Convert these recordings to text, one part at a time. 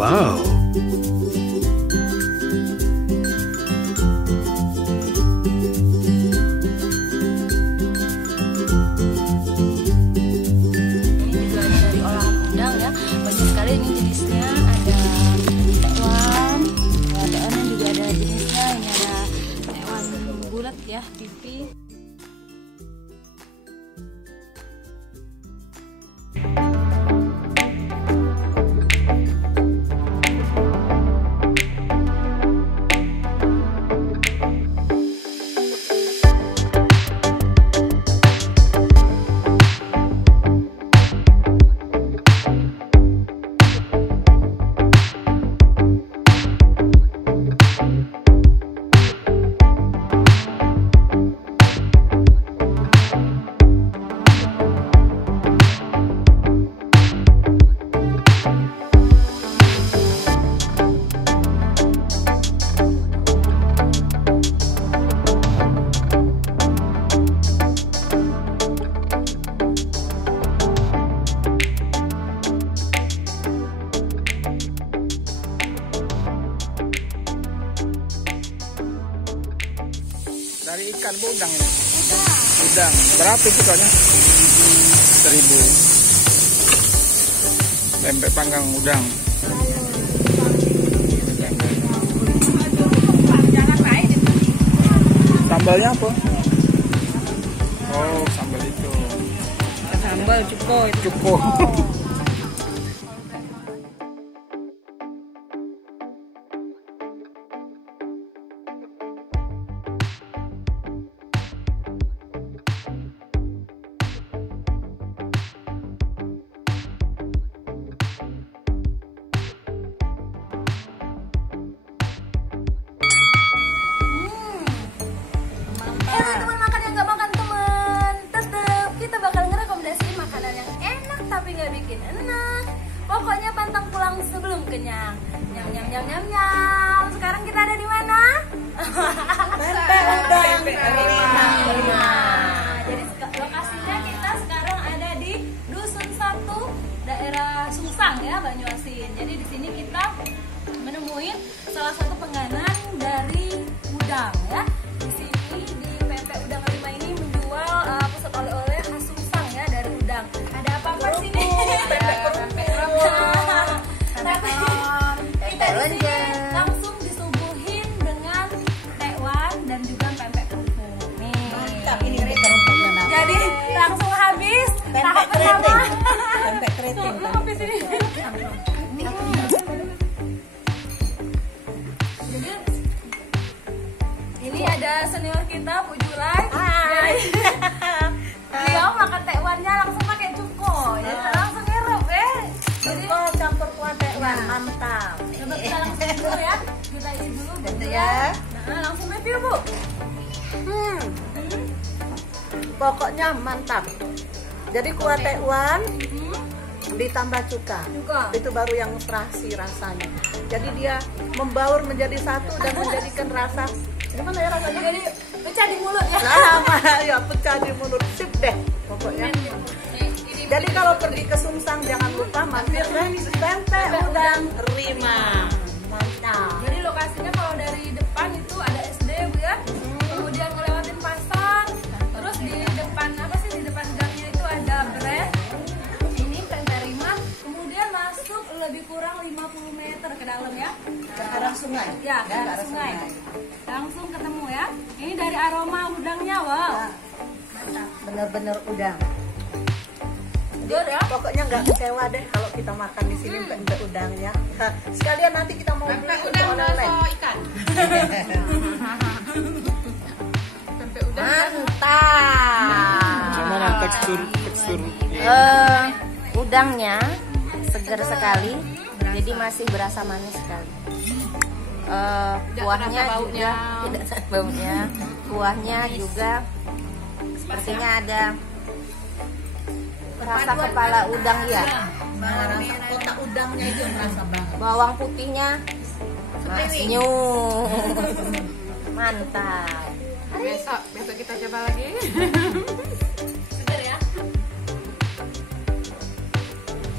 Wow. Ini juga dari olahan udang ya. Banyak sekali ini jenisnya. Ada tekwan, tekwan juga ada jenisnya. Ini ada tekwan bulat ya, pipi. Dari ikan udang ini. Udang. Berapa itu kayaknya? 1.000. Pempek panggang udang. Sambalnya apa? Oh, sambal itu. Sambal cuko. Cuko. Teman makan yang gak makan teman, tetep kita bakal ngerekomendasiin makanan yang enak tapi gak bikin enak. Pokoknya pantang pulang sebelum kenyang. Nyam nyam nyam nyam nyam. Sekarang kita ada di mana? Pempek udang. Jadi lokasinya kita sekarang ada di Dusun 1, daerah Sungsang ya, Banyuasin. Jadi di sini kita menemuin salah satu penganan dari udang ya. Di sini di Pempek Udang 5 ini menjual pusat oleh-oleh khas Sungsang ya, dari udang. Ada apa di sini? Tapi kita di sini langsung disuguhin dengan tekwan dan juga pempek kerupuk. Nih. Mantap ini kerupuknya. Jadi langsung habis. Pempek keriting. Pempek keriting. Tuh, habis ini. Jadi ini ada senior kita Bu Julai. Beliau makan tekwannya langsung pakai cuko. Jadi langsung ngerep ya. Jadi Cuko campur kuah tekwan, mantap. coba kita langsung dulu ya. Kita isi dulu Gitu Bu. ya. Nah, langsung review Bu. Pokoknya mantap. Jadi kuah tekwan ditambah cuka. Cuka. Itu baru yang terasi rasanya. Jadi dia membaur menjadi satu dan menjadikan rasa gimana ya rasanya? Jadi pecah di mulut ya. Nah, ya pecah di mulut, sip deh pokoknya. Jadi kalau pergi ke Sungsang jangan lupa mampir ke Pempek Udang 5. Mantap. Jadi lokasinya kalau dari depan itu ada SD Bu ya. Kemudian ngelewatin pasar. Terus di depan apa sih, di depan gangnya itu ada brand. Ini Pempek 5. Kemudian masuk lebih kurang 50 meter ke dalam ya. Ke arah sungai. Ya, ke arah sungai. Langsung ketemu ya. Ini dari aroma udangnya, wow. Mantap. Bener-bener udang. Good ya. Pokoknya nggak kecewa deh kalau kita makan di sini pempek udangnya. Sekalian nanti kita mau beli untuk oleh-oleh. Ikan. Mantap. Gimana tekstur Udangnya segar sekali, jadi masih berasa manis sekali. Kuahnya juga tidak ada baunya. Kuahnya juga sepertinya ada rasa kepala udang ya. Rasa kotak udangnya itu merasa banget. Bawang putihnya senyum. Mantap. Besok kita coba lagi. Segar ya.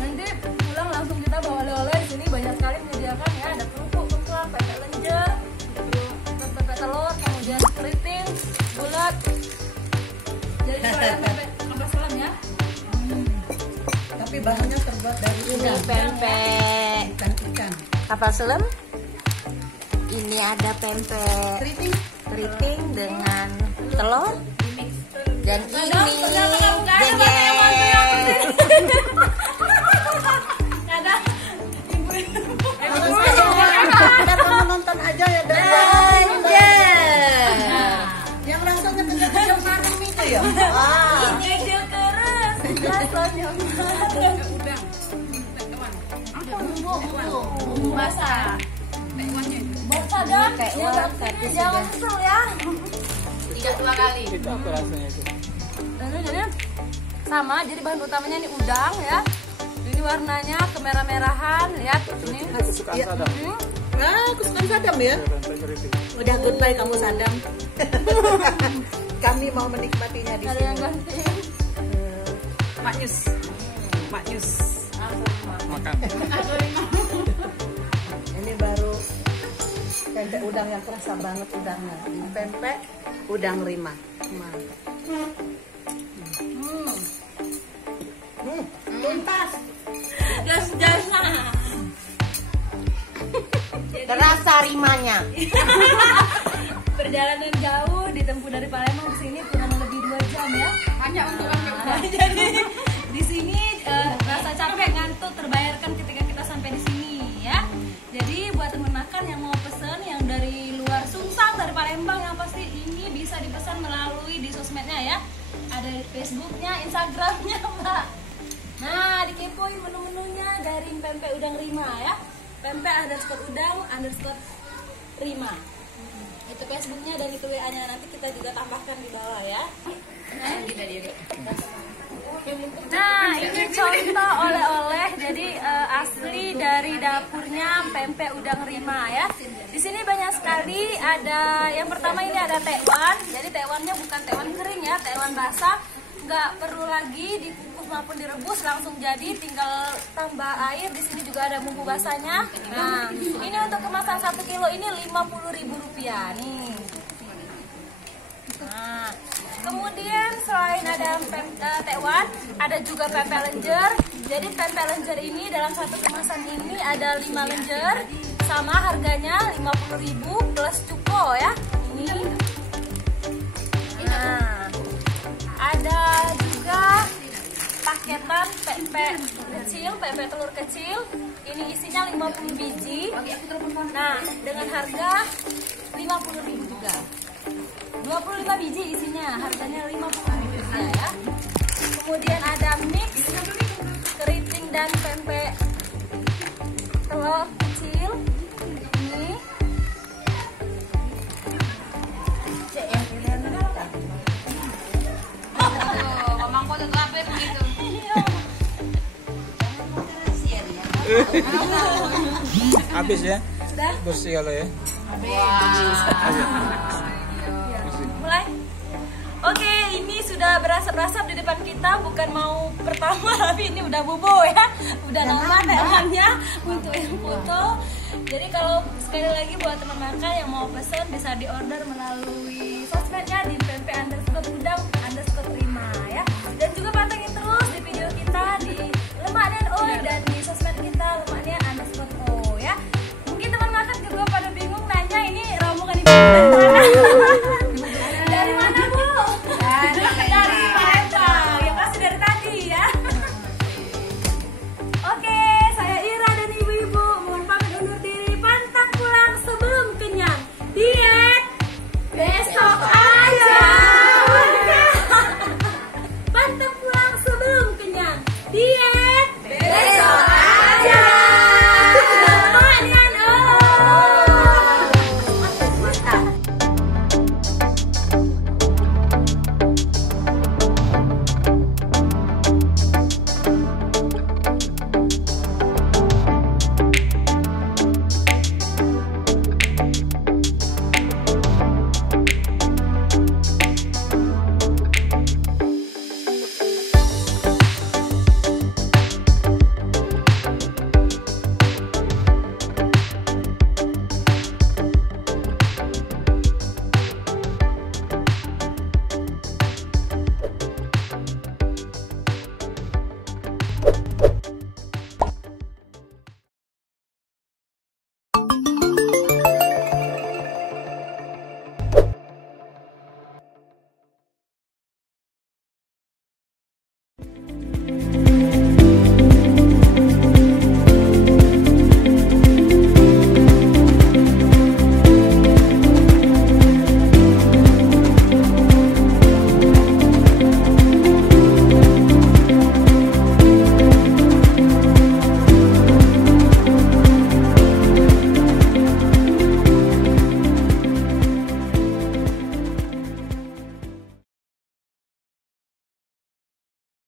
Nanti pulang langsung kita bawa oleh-oleh di sini banyak sekali. ya pempek kapal selam ya. Tapi bahannya terbuat dari Ini pempek ikan. kapal selam. Ini ada pempek keriting dengan telur. Dan ini Ada Ada kamu nonton aja ya dari yang rasanya kejam malam itu ya. kecil keras. Rasanya basah. Basah dah. Tekwan, tapi Jangan sudah kesel ya. Tidak 2 kali. Itu apa rasanya itu? Jadi sama, jadi bahan utamanya ini udang ya. Ini warnanya kemerah-merahan, lihat ini. Kesukaan Sadam. Nah, kesukaan Sadam ya. Pempek keriting. Udah goodbye kamu Sadam. Kami mau menikmatinya di Ada sini. yang ganti. Maknyus. Makan. Ini baru pempek udang yang kerasa banget udangnya. Ini pempek udang Rima. Tuntas. Jas-jasa. terasa rimanya. Perjalanan jauh ditempuh dari Palembang ke sini kurang lebih 2 jam ya. Banyak untuk pempek. Jadi di sini rasa capek ngantuk terbayarkan ketika kita sampai di sini ya. Jadi buat teman makan yang mau pesen yang dari luar Sungsang, dari Palembang, yang pasti ini bisa dipesan melalui di sosmednya ya. Ada Facebooknya, Instagramnya Mbak. Nah dikepoin menu-menunya dari pempek udang Rima ya. Pempek _udang_Rima. Itu Facebooknya dan itu WA-nya, nanti kita juga tambahkan di bawah ya. Nah ini contoh oleh-oleh, jadi asli dari dapurnya pempek udang Rima ya. Di sini banyak sekali, ada yang pertama ini ada tekwan. Jadi tekwannya bukan tekwan kering ya, tekwan basah. Nggak perlu lagi dikukus maupun direbus, langsung jadi, tinggal tambah air. Di sini juga ada bumbu basahnya. Nah ini untuk kemasan 1 kilo ini Rp50.000 nih. Nah, kemudian selain ada tekwan, ada juga pempek lenjer. Jadi pempek lenjer ini dalam satu kemasan ini ada 5 lenjer, sama harganya Rp50.000 plus cuko ya. Ini. Nah, ada juga paketan pempek kecil, pempek telur kecil. Ini isinya 50 biji. Nah, dengan harga Rp50.000 juga. 25 biji isinya, harganya Rp50.000 ya. Kemudian ada mix keriting dan pempek telur kecil. Ini Mamangku tuh apa begitu? Habis ya? sudah Bersih kalau ya. mulai. Oke, ini sudah berasap-asap di depan kita, bukan mau pertama tapi ini udah bobo ya. Udah lama temannya untuk yang foto. Jadi kalau sekali lagi buat teman makan yang mau pesen bisa diorder melalui sosmednya di pempek_udang